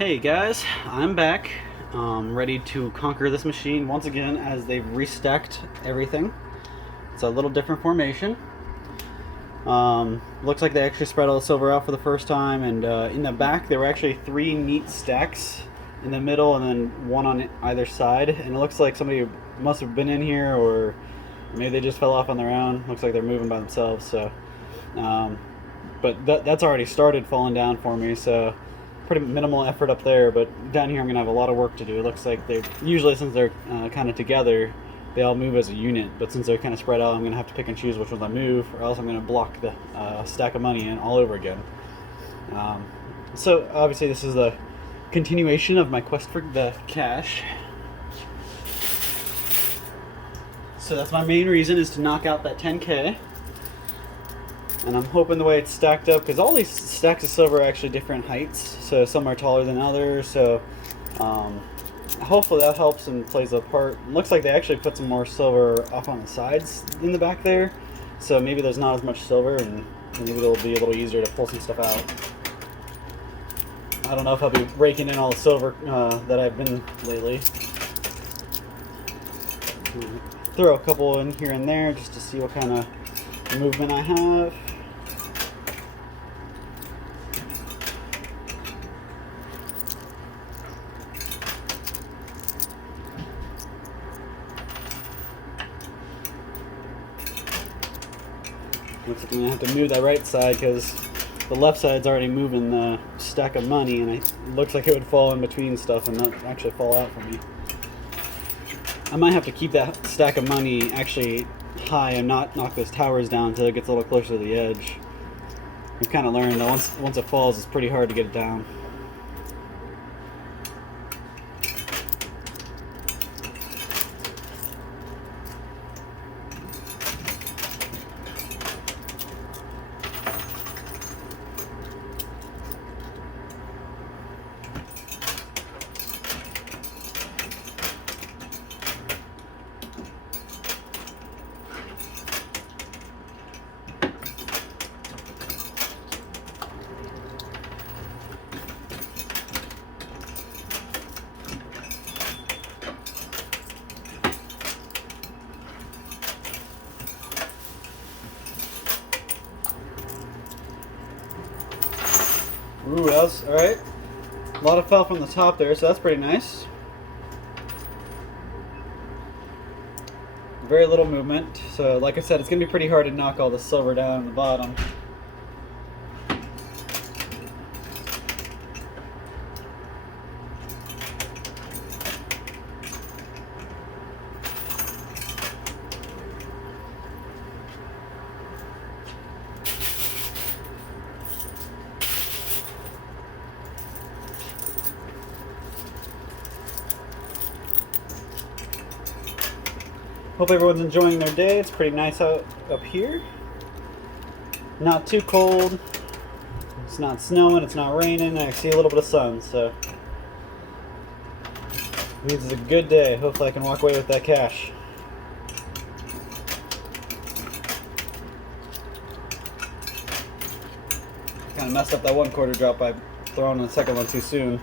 Hey guys, I'm back, ready to conquer this machine once again as they've restacked everything. It's a little different formation. Looks like they actually spread all the silver out for the first time, and in the back there were actually three neat stacks in the middle and then one on either side. And it looks like somebody must have been in here, or maybe they just fell off on their own. Looks like they're moving by themselves. So, but that's already started falling down for me. So pretty minimal effort up there, but down here I'm gonna have a lot of work to do. It looks like they usually, since they're kind of together, they all move as a unit, but since they're kind of spread out, I'm gonna have to pick and choose which ones I move, or else I'm gonna block the stack of money in all over again. So obviously this is the continuation of my quest for the cash. So that's my main reason, is to knock out that 10K. And I'm hoping the way it's stacked up, because all these stacks of silver are actually different heights, so some are taller than others, so hopefully that helps and plays a part. It looks like they actually put some more silver off on the sides in the back there, so maybe there's not as much silver, and maybe it'll be a little easier to pull some stuff out. I don't know if I'll be raking in all the silver that I've been lately. Throw a couple in here and there just to see what kind of movement I have. Looks like I'm gonna have to move that right side because the left side's already moving the stack of money, and it looks like it would fall in between stuff and not actually fall out for me. I might have to keep that stack of money actually high and not knock those towers down until it gets a little closer to the edge. We've kind of learned that once it falls, it's pretty hard to get it down. Ooh, that was alright. A lot of fell from the top there, so that's pretty nice. Very little movement. So like I said, it's going to be pretty hard to knock all the silver down in the bottom. Hope everyone's enjoying their day. It's pretty nice out up here. Not too cold. It's not snowing, it's not raining. I see a little bit of sun, so this is a good day. Hopefully I can walk away with that cash. Kind of messed up that one quarter drop by throwing the second one too soon.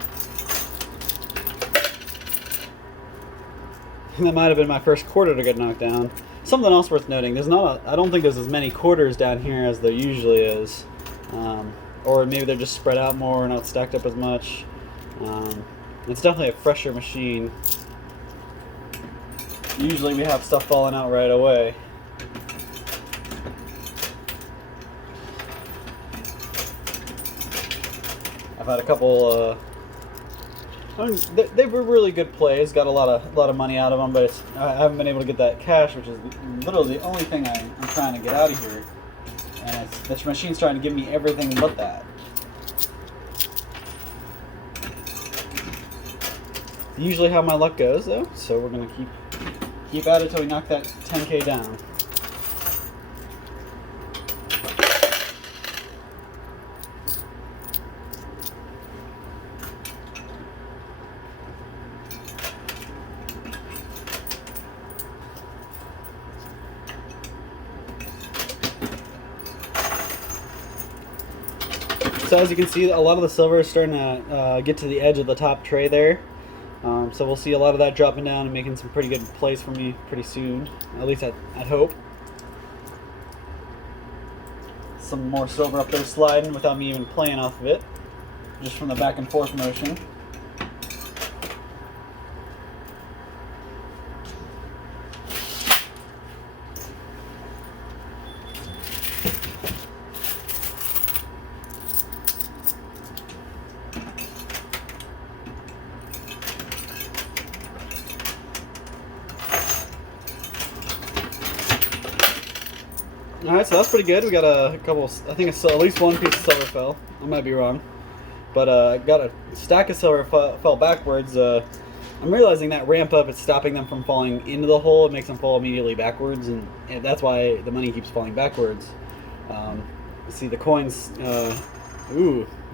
That might have been my first quarter to get knocked down. Something else worth noting, I don't think there's as many quarters down here as there usually is. Or maybe they're just spread out more and not stacked up as much. It's definitely a fresher machine. Usually we have stuff falling out right away. I've had a couple they were really good plays. Got a lot of money out of them, but I haven't been able to get that cash, which is literally the only thing I'm trying to get out of here. And this machine's trying to give me everything but that. Usually how my luck goes, though. So we're gonna keep at it till we knock that 10K down. So as you can see, a lot of the silver is starting to get to the edge of the top tray there. So we'll see a lot of that dropping down and making some pretty good plays for me pretty soon. At least I'd hope. Some more silver up there sliding without me even playing off of it. Just from the back and forth motion. Alright, so that's pretty good. We got a couple, I think it's at least one piece of silver fell. I might be wrong. But got a stack of silver fell backwards. I'm realizing that ramp up is stopping them from falling into the hole. It makes them fall immediately backwards, and that's why the money keeps falling backwards. See the coins,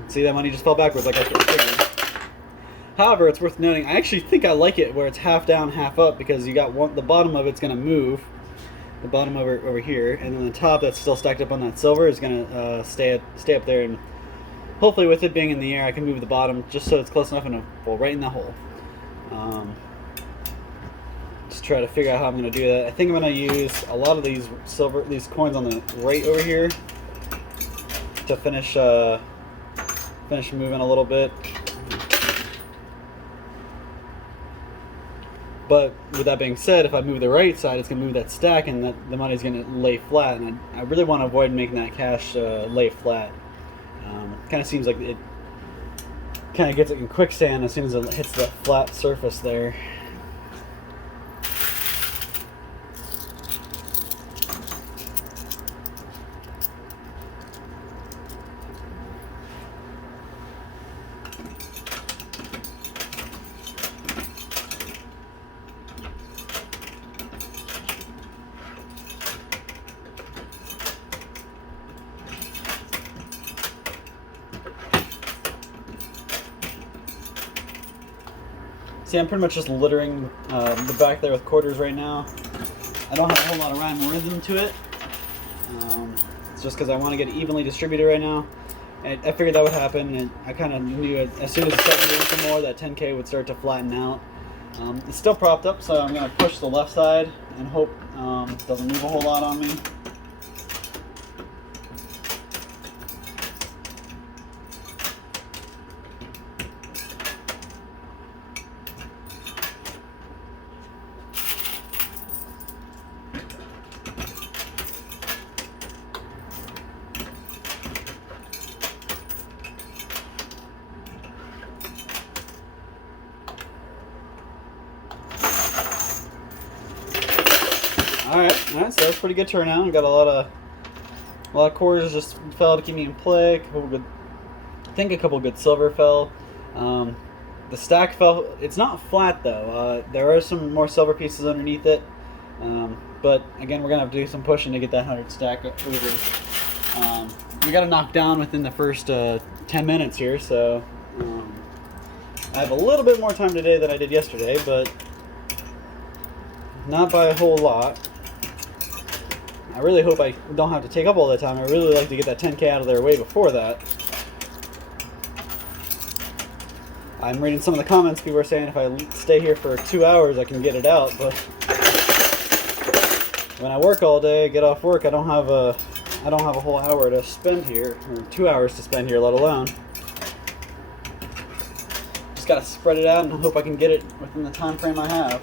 see that money just fell backwards like I figured. However, it's worth noting, I actually think I like it where it's half down, half up, because you got the bottom of it's going to move. The bottom over here, and then the top that's still stacked up on that silver is going to stay up there, and hopefully with it being in the air I can move the bottom just so it's close enough and it'll fall right in the hole. Just try to figure out how I'm going to do that. I think I'm going to use a lot of these coins on the right over here to finish moving a little bit. But with that being said, if I move the right side, it's going to move that stack, and the money's going to lay flat. And I really want to avoid making that cash lay flat. Kind of seems like it kind of gets it in quicksand as soon as it hits that flat surface there. See, I'm pretty much just littering the back there with quarters right now. I don't have a whole lot of rhyme or rhythm to it. It's just because I want to get it evenly distributed right now. And I figured that would happen, and I kind of knew as soon as it started doing some more, that 10K would start to flatten out. It's still propped up, so I'm going to push the left side and hope it doesn't move a whole lot on me. Alright, so that's pretty good turnout. We got a lot of quarters just fell to keep me in play. I think a couple good silver fell. The stack fell. It's not flat though. There are some more silver pieces underneath it. But again, we're gonna have to do some pushing to get that 100 stack over. We got to knock down within the first 10 minutes here, so I have a little bit more time today than I did yesterday, but not by a whole lot. I really hope I don't have to take up all that time. I really like to get that 10K out of their way before that. I'm reading some of the comments. People are saying if I stay here for 2 hours, I can get it out. But when I work all day, get off work, I don't have a whole hour to spend here, or 2 hours to spend here, let alone. Just gotta spread it out and hope I can get it within the time frame I have.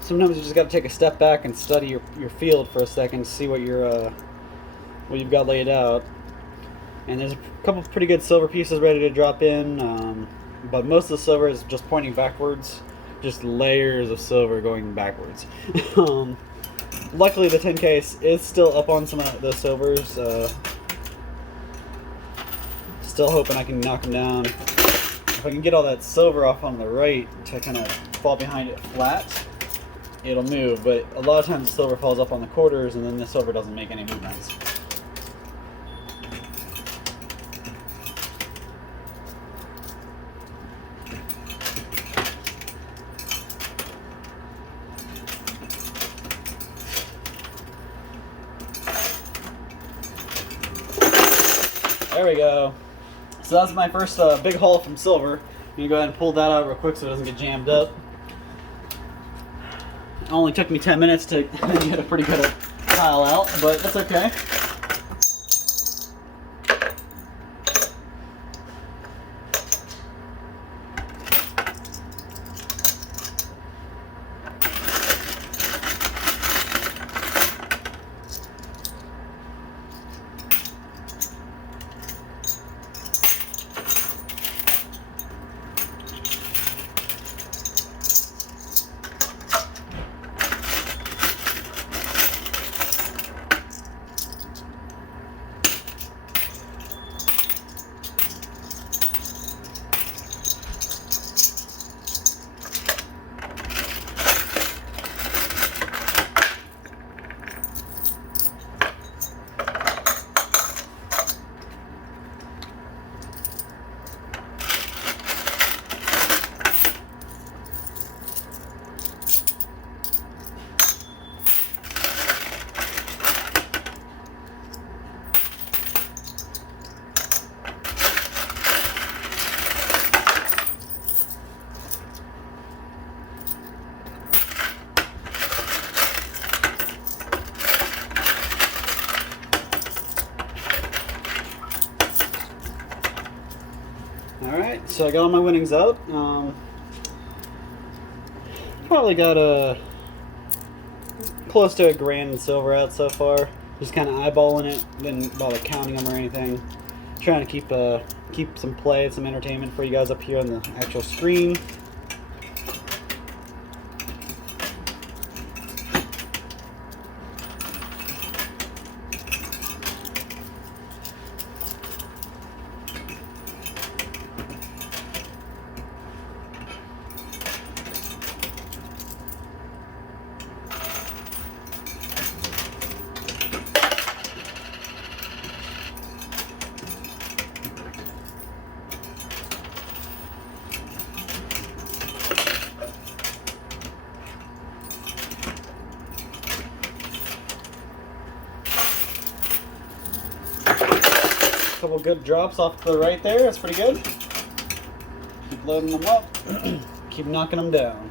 Sometimes you just got to take a step back and study your field for a second to see what you've got laid out. And there's a couple of pretty good silver pieces ready to drop in, but most of the silver is just pointing backwards, just layers of silver going backwards. Luckily, the 10K is still up on some of those silvers. Still hoping I can knock them down. If I can get all that silver off on the right to kind of fall behind it flat, it'll move. But a lot of times the silver falls up on the quarters and then the silver doesn't make any movements. There we go. So that's my first big haul from silver. I'm gonna go ahead and pull that out real quick so it doesn't get jammed up. It only took me 10 minutes to get a pretty good pile out, but that's okay. Alright, so I got all my winnings out. Probably got close to $1,000 in silver out so far. Just kind of eyeballing it, didn't bother counting them or anything. Trying to keep some play, some entertainment for you guys up here on the actual screen. Couple good drops off to the right there. That's pretty good. Keep loading them up. Keep knocking them down.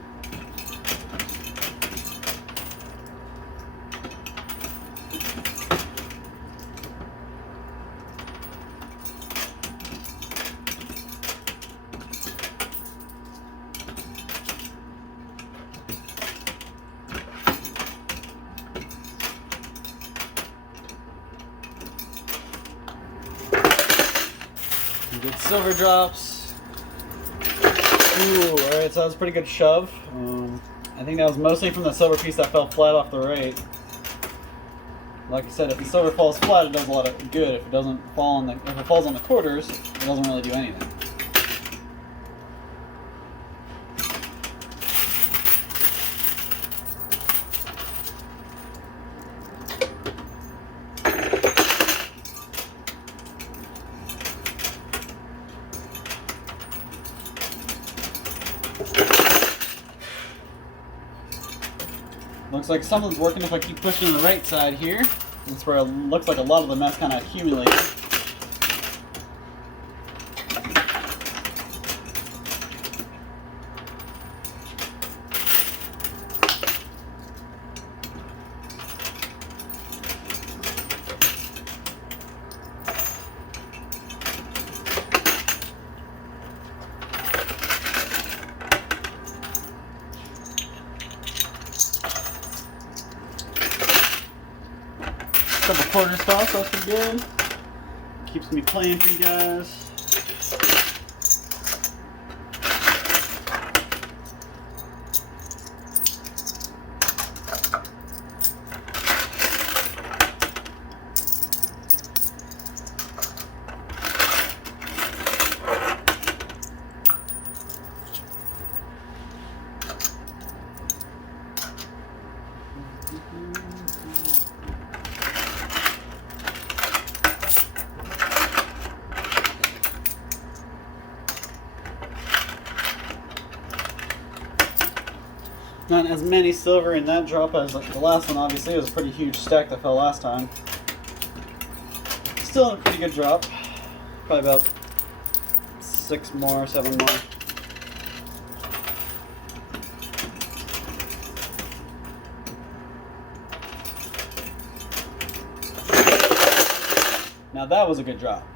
Good silver drops. Ooh, alright, so that was a pretty good shove. I think that was mostly from the silver piece that fell flat off the right. Like I said, if the silver falls flat, it does a lot of good. If it doesn't fall on if it falls on the quarters, it doesn't really do anything. Looks like something's working if I keep pushing on the right side here. That's where it looks like a lot of the mess kind of accumulated. Couple quarter stops, that's pretty good. Keeps me playing for you guys. Not as many silver in that drop as the last one, obviously. It was a pretty huge stack that fell last time. Still a pretty good drop. Probably about 6 more, 7 more. Now that was a good drop.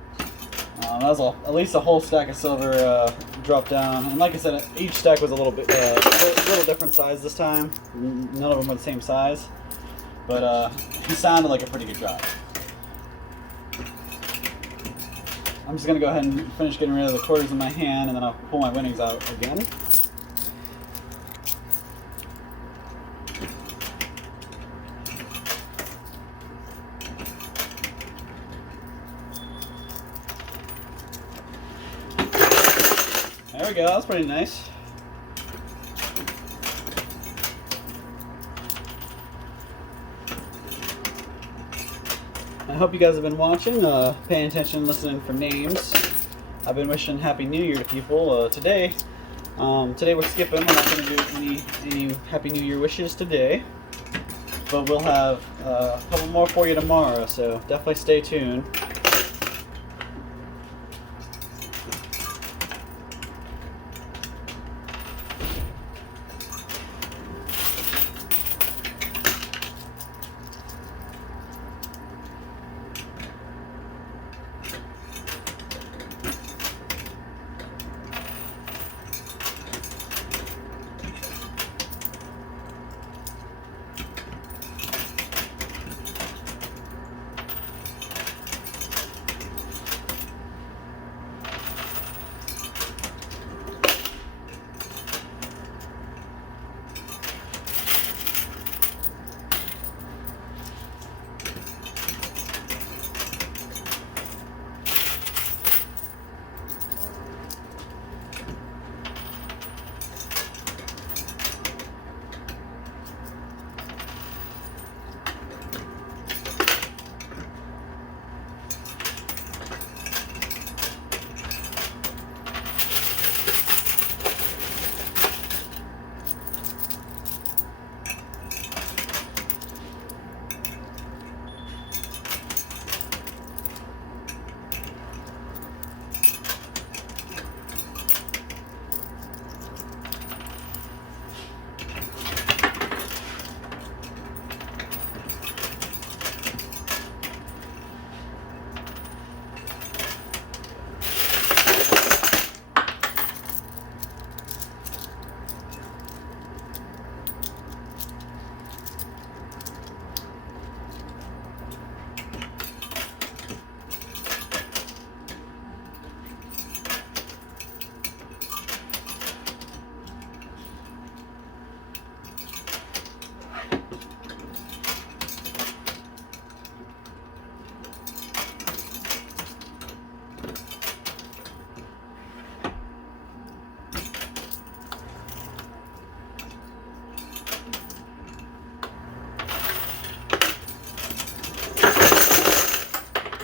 That was at least a whole stack of silver dropped down, and like I said, each stack was a little different size this time. None of them were the same size, but he sounded like a pretty good drop. I'm just gonna go ahead and finish getting rid of the quarters in my hand, and then I'll pull my winnings out again. There we go, that's pretty nice. I hope you guys have been watching, paying attention, listening for names. I've been wishing Happy New Year to people. Today we're skipping. We're not going to do any Happy New Year wishes today. But we'll have a couple more for you tomorrow, so definitely stay tuned.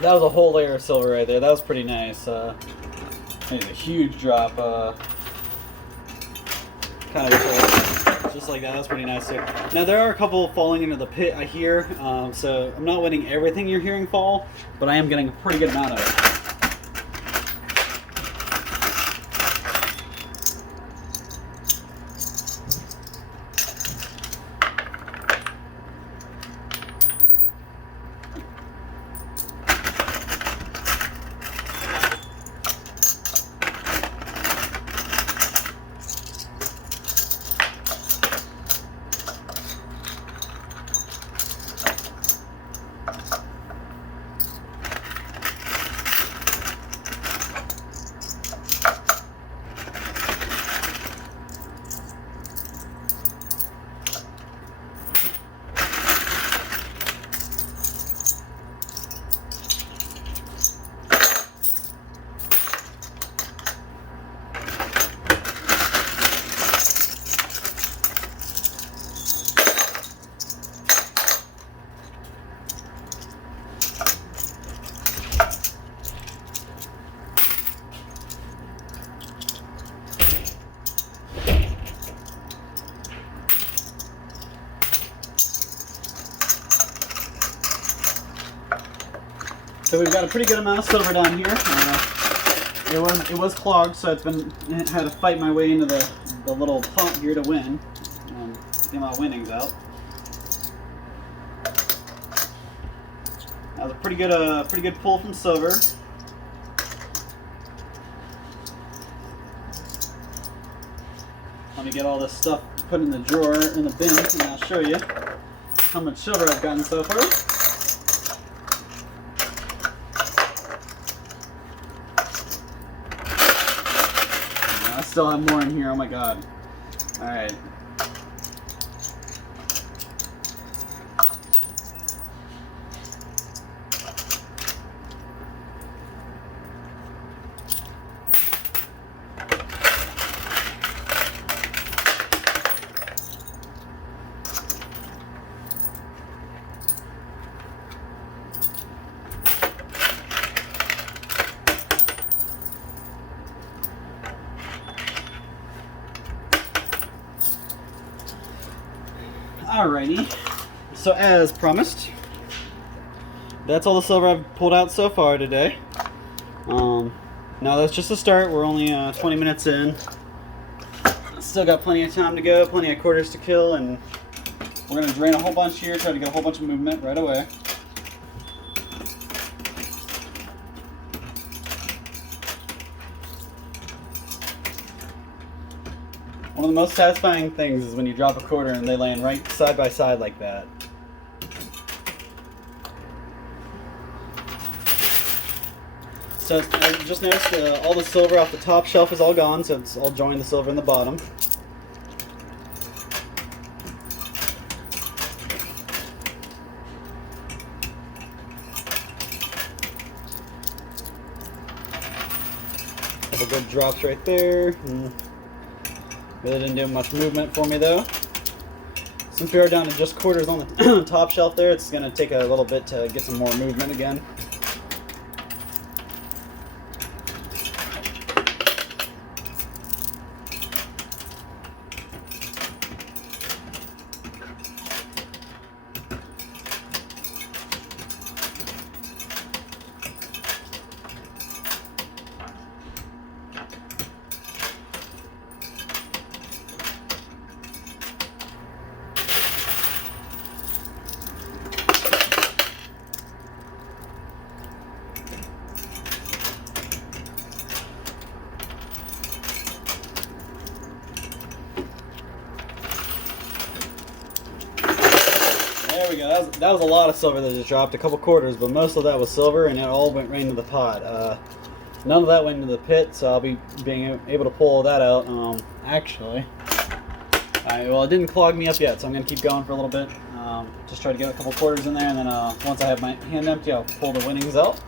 That was a whole layer of silver right there. That was pretty nice. It was a huge drop. Kind of just like that. That's pretty nice too. Now there are a couple falling into the pit, I hear. So I'm not winning everything you're hearing fall, but I am getting a pretty good amount of it. So we've got a pretty good amount of silver down here. It was clogged, so I had to fight my way into the little pot here to win. Get my winnings out. That was a pretty good pull from silver. Let me get all this stuff put in the drawer in the bin, and I'll show you how much silver I've gotten so far. I still have more in here. Oh my god! All right. Alrighty, so as promised, that's all the silver I've pulled out so far today. Now that's just a start. We're only 20 minutes in. Still got plenty of time to go, plenty of quarters to kill, and we're going to drain a whole bunch here, try to get a whole bunch of movement right away. One of the most satisfying things is when you drop a quarter and they land right side by side like that. So I just noticed all the silver off the top shelf is all gone, so it's all joined the silver in the bottom. Couple good drops right there. Really didn't do much movement for me though. Since we are down to just quarters on the top shelf there, it's going to take a little bit to get some more movement again. There we go. That was a lot of silver that just dropped, a couple quarters, but most of that was silver, and it all went right into the pot. None of that went into the pit, so I'll be being able to pull that out. Actually, well, it didn't clog me up yet, so I'm going to keep going for a little bit. Just try to get a couple quarters in there, and then once I have my hand empty, I'll pull the winnings out.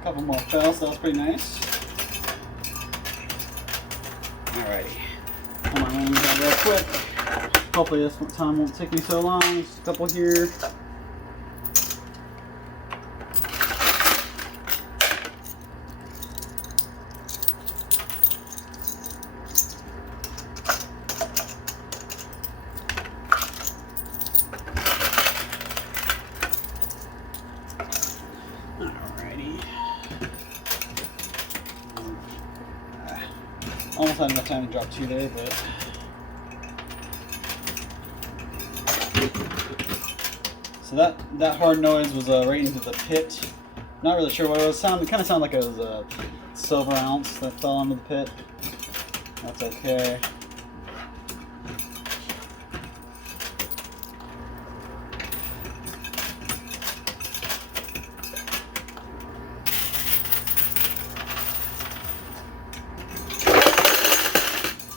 A couple more fell, so that was pretty nice. Alrighty, pull my winnings out real quick. Hopefully this time won't take me so long. Just a couple here. Almost had enough time to drop two there, but so that hard noise was right into the pit. Not really sure what it was. It kind of sounded like it was a silver ounce that fell into the pit. That's okay.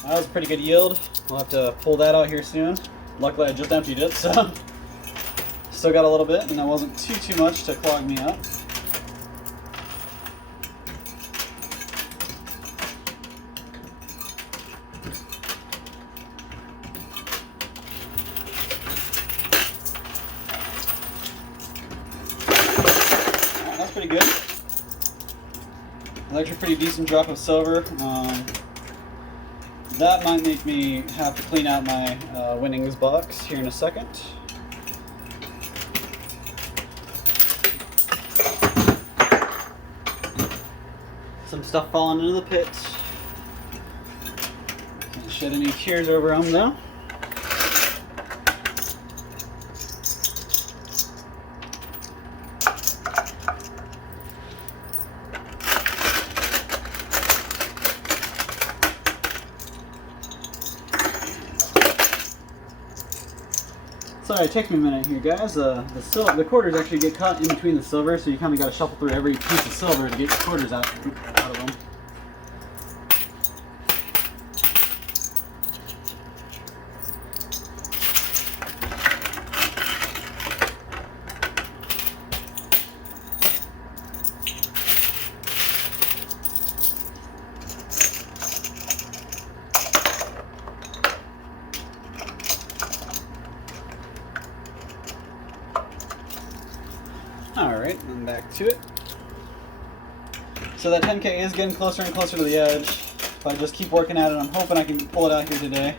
That was a pretty good yield. I'll have to pull that out here soon. Luckily I just emptied it, so still got a little bit, and that wasn't too much to clog me up. Alright, that's pretty good. That's actually a pretty decent drop of silver. That might make me have to clean out my winnings box here in a second. Some stuff falling into the pit. Can't shed any tears over them though. Sorry, it took me a minute here, guys. The quarters actually get caught in between the silver, so you kind of got to shuffle through every piece of silver to get your quarters out of them. Alright, I'm back to it. So that 10K is getting closer and closer to the edge. If I just keep working at it, I'm hoping I can pull it out here today.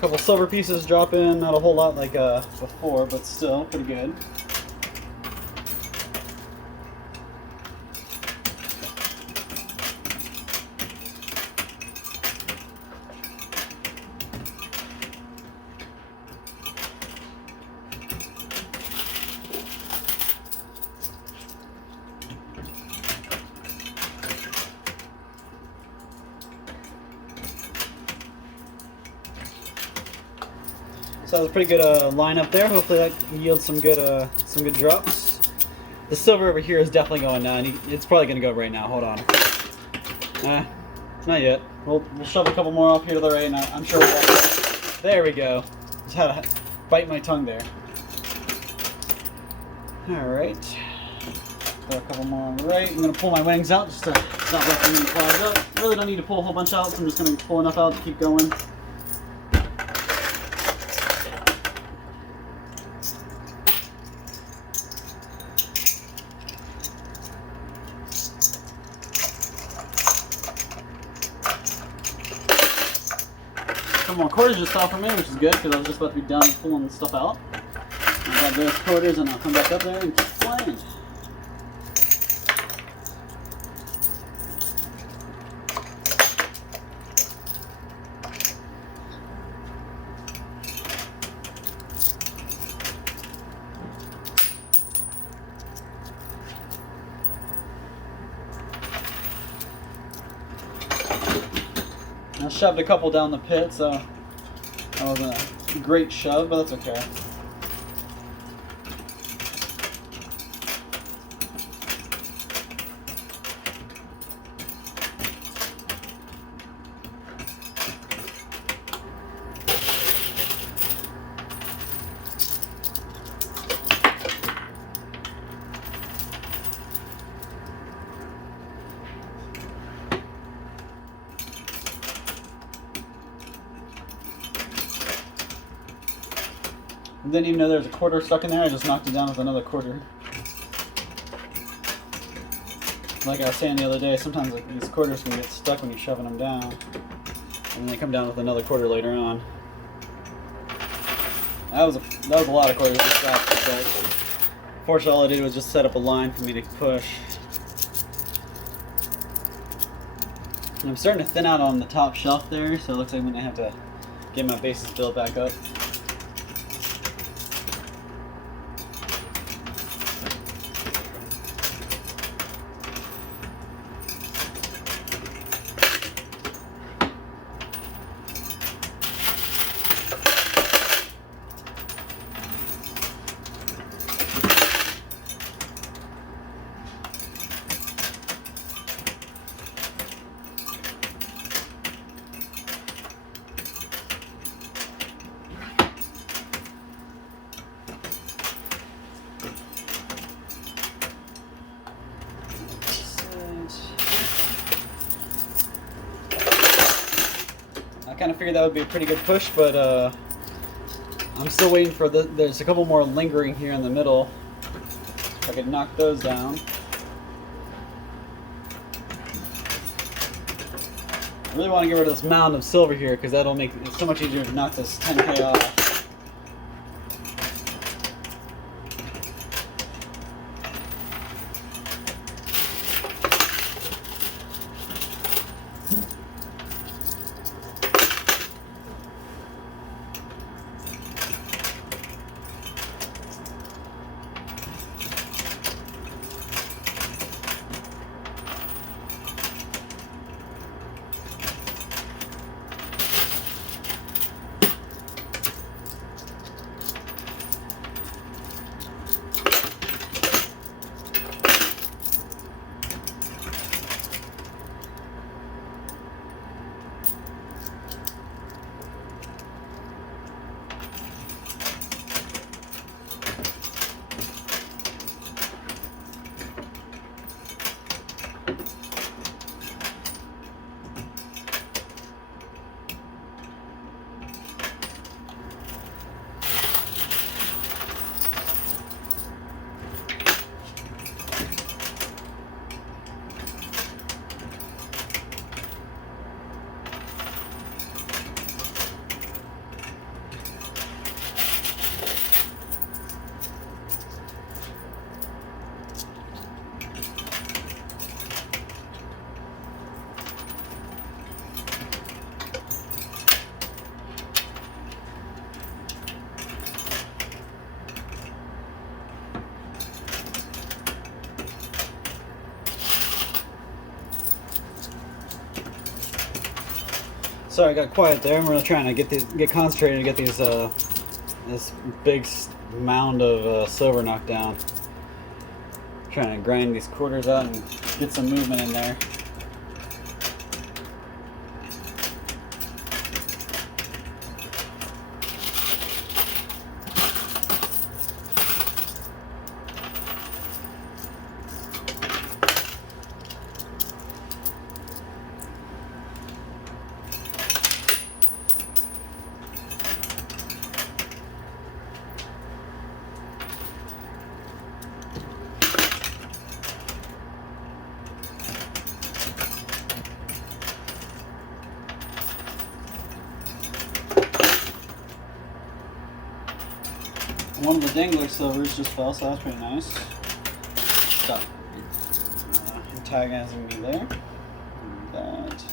Couple silver pieces drop in, not a whole lot like before, but still pretty good. So that was a pretty good lineup there. Hopefully that yields some good drops. The silver over here is definitely going down. It's probably going to go right now. Hold on. Not yet. We'll shove a couple more off here to the right, and I'm sure we'll... There we go. Just had to bite my tongue there. Alright. Throw a couple more on the right. I'm going to pull my wings out just to stop letting them clog up. Really don't need to pull a whole bunch out, so I'm just going to pull enough out to keep going. Some more quarters just fell for me, which is good because I was just about to be done pulling stuff out. I'll grab those quarters and I'll come back up there and keep playing. I shoved a couple down the pit, so that wasn't a great shove, but that's okay. Didn't even know there was a quarter stuck in there. I just knocked it down with another quarter. Like I was saying the other day, sometimes these quarters can get stuck when you're shoving them down, and they come down with another quarter later on. That was a lot of quarters to stop, but fortunately all I did was just set up a line for me to push. And I'm starting to thin out on the top shelf there, so it looks like I'm going to have to get my bases built back up. kind of figured that would be a pretty good push, but I'm still waiting for there's a couple more lingering here in the middle. If I could knock those down. I really want to get rid of this mound of silver here because that'll make it so much easier to knock this 10K off. Sorry, I got quiet there. I'm really trying to get concentrated and get these this big mound of silver knocked down. Trying to grind these quarters out and get some movement in there. One of the dangler silvers just fell, so that's pretty nice. Stop antagonizing me there. That.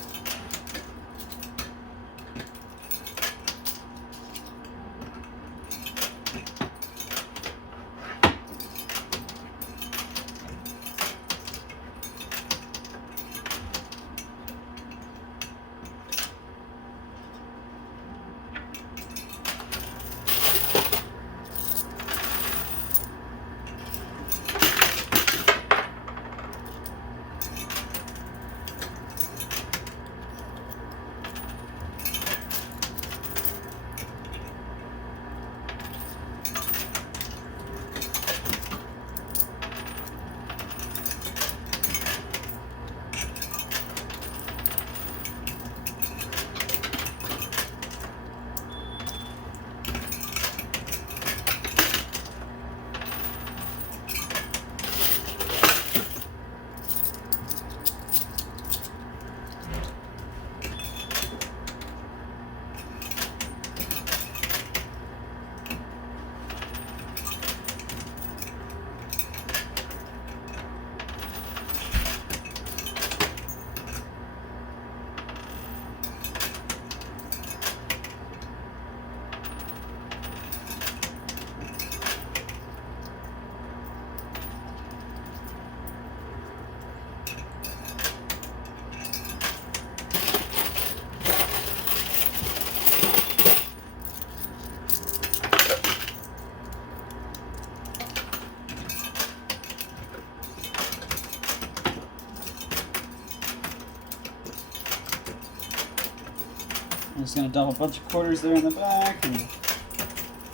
I'm just going to dump a bunch of quarters there in the back and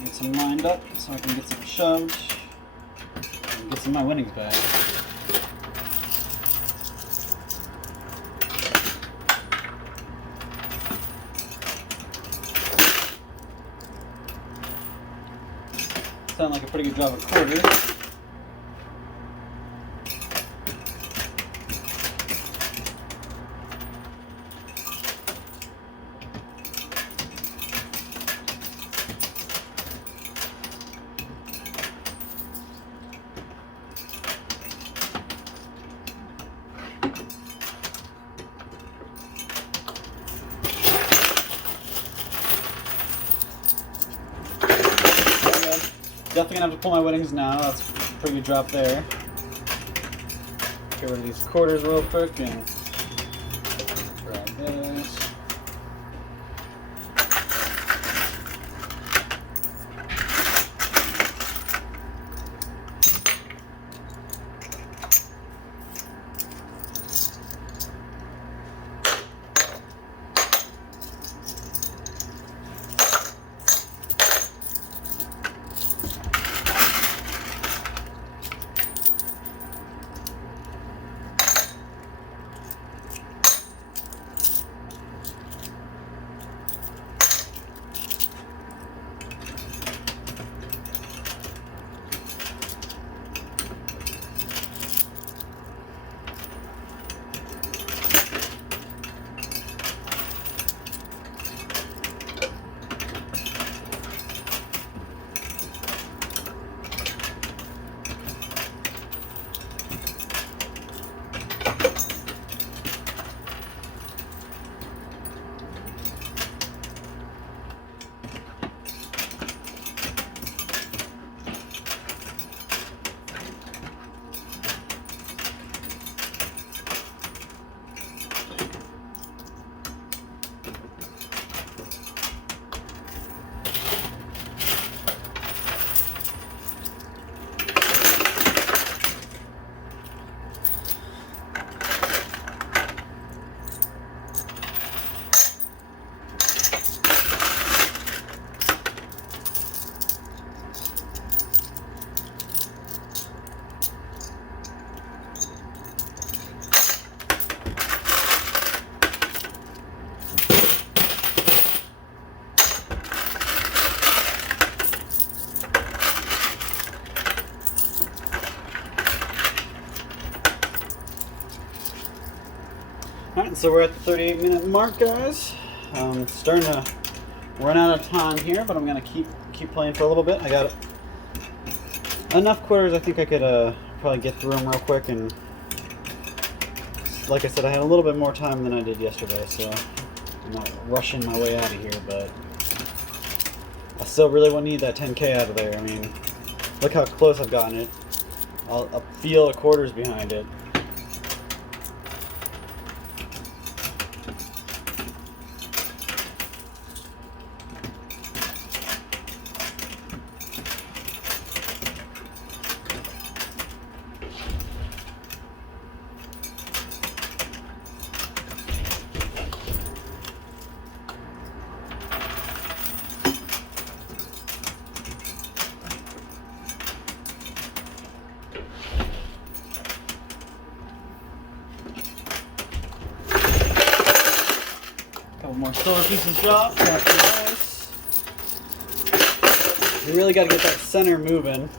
get some lined up so I can get some shoved and get some of my winnings back. Sound like a pretty good job of quarters. Definitely gonna have to pull my winnings now. That's a pretty good drop there. Get rid of these quarters real quick and grab this. Alright, so we're at the 38-minute mark, guys. Starting to run out of time here, but I'm gonna keep playing for a little bit. I got enough quarters. I think I could probably get through them real quick, and like I said, I had a little bit more time than I did yesterday, so I'm not rushing my way out of here, but I still really want to need that 10K out of there. I mean, look how close I've gotten it. I'll feel the quarters behind it. Couple more silver pieces dropped. That's nice. You really got to get that center moving.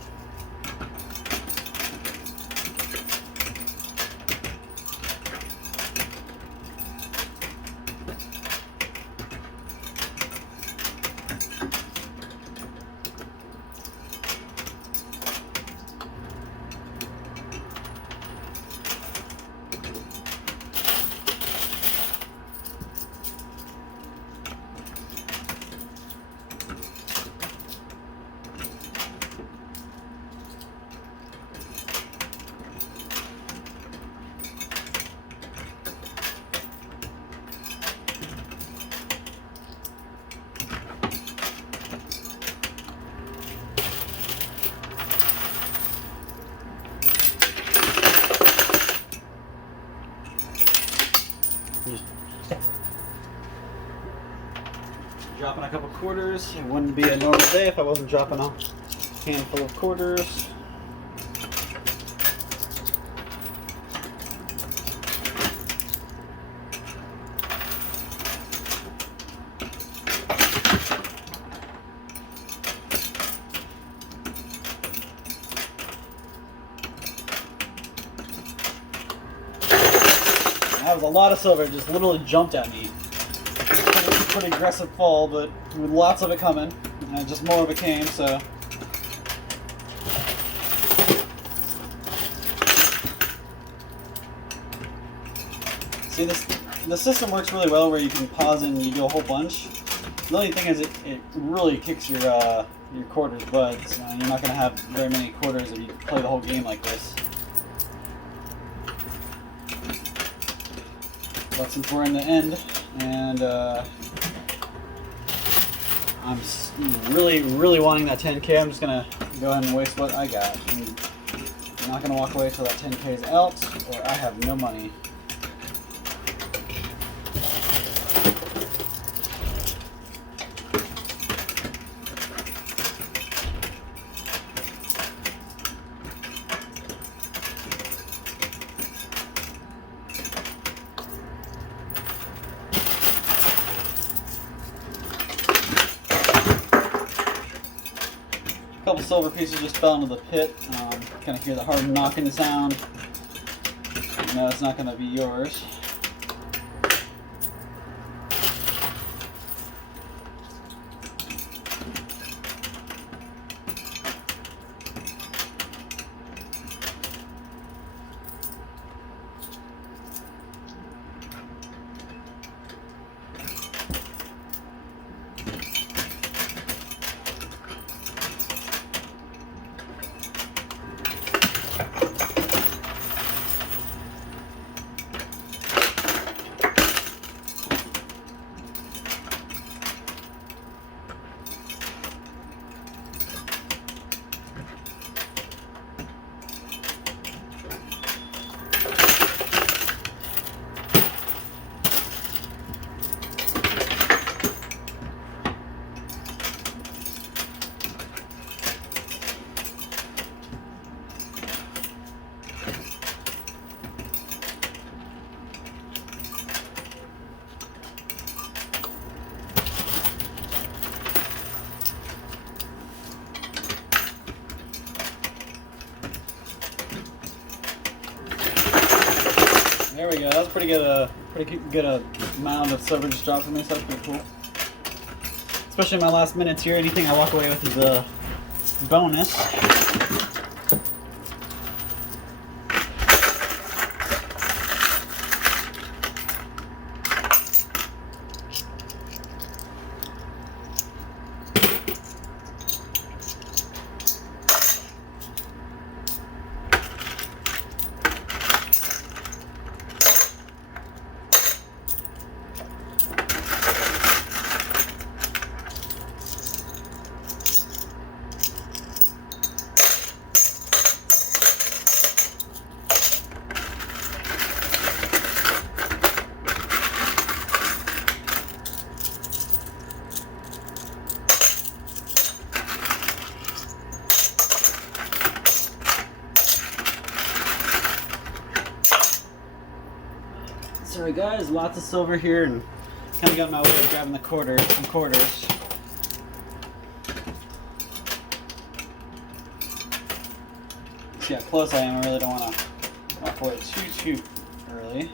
Dropping a couple quarters. It wouldn't be a normal day if I wasn't dropping a handful of quarters. was a lot of silver. It just literally jumped at me. Pretty aggressive fall, but with lots of it coming, and just more of it came. So. See, the system works really well where you can pause and you do a whole bunch. The only thing is it really kicks your quarters butts. You're not going to have very many quarters if you play the whole game like this. But since we're in the end, and I'm really wanting that 10K, I'm just going to go ahead and waste what I got. I'm not going to walk away until that 10K is out, or I have no money. A couple silver pieces just fell into the pit. Kind of hear the hard knocking sound. No, it's not going to be yours. There we go. That's pretty good amount of silver just dropped from me, so that's pretty cool. Especially in my last minutes here, anything I walk away with is a bonus. Sorry guys, lots of silver here, and kind of got in my way of grabbing the some quarters. See how close I am. I really don't want to walk away too early.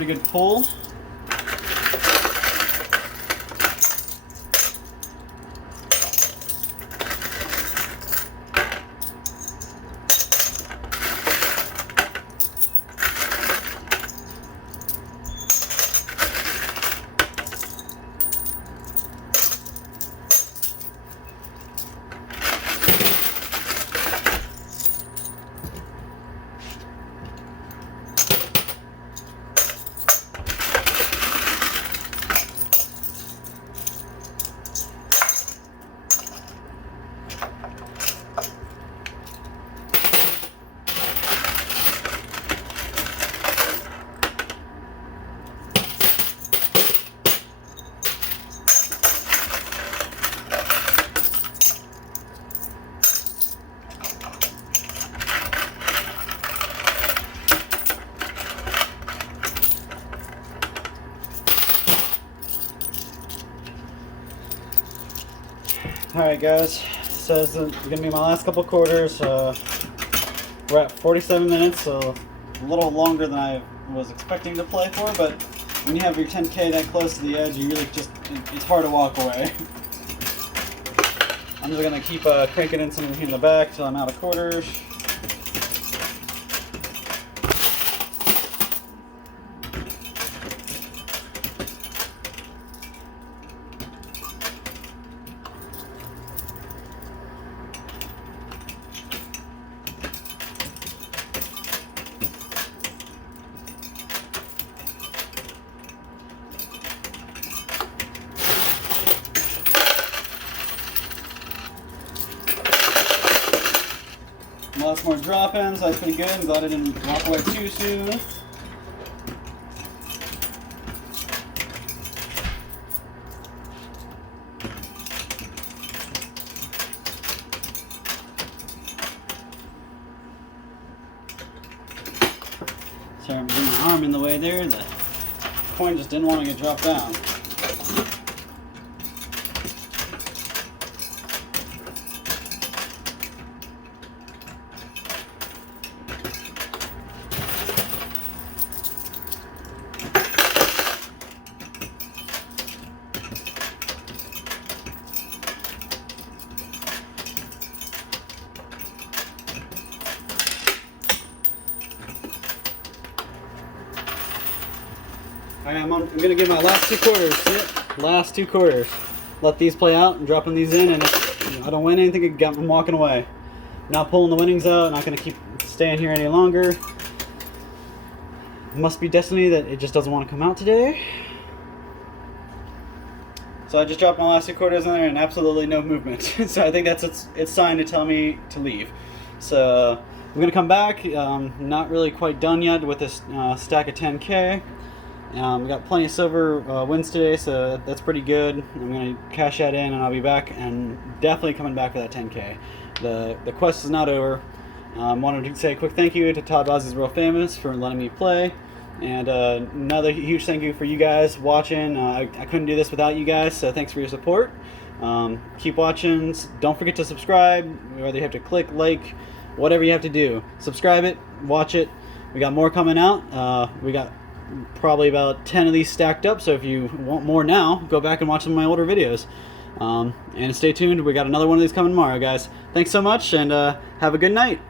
pretty good pull. Alright guys, so this is going to be my last couple quarters. We're at 47 minutes, so a little longer than I was expecting to play for, but when you have your 10K that close to the edge, you really just, it's hard to walk away. I'm just going to keep cranking in some in the back till I'm out of quarters. Lots more drop-ins, that's pretty good. I'm glad I didn't walk away too soon. Sorry, I'm getting my arm in the way there. The coin just didn't want to get dropped down. Alright, I'm going to give my last two quarters. Last two quarters. Let these play out and dropping these in, and if I don't win anything, I'm walking away. Not pulling the winnings out, not going to keep staying here any longer. Must be destiny that it just doesn't want to come out today. So I just dropped my last two quarters in there and absolutely no movement. So I think that's its sign to tell me to leave. So I'm going to come back. Not really quite done yet with this stack of 10K. We got plenty of silver wins today, so that's pretty good. I'm going to cash that in and I'll be back, and definitely coming back for that 10K. The quest is not over. Wanted to say a quick thank you to Todd Bozzy's Real Famous for letting me play, and another huge thank you for you guys watching. I couldn't do this without you guys, so thanks for your support. Keep watching. Don't forget to subscribe, whether you have to click, like, whatever you have to do. Subscribe it, watch it. We got more coming out. We got probably about 10 of these stacked up, so if you want more now, go back and watch some of my older videos. And stay tuned, we got another one of these coming tomorrow, guys. Thanks so much, and have a good night.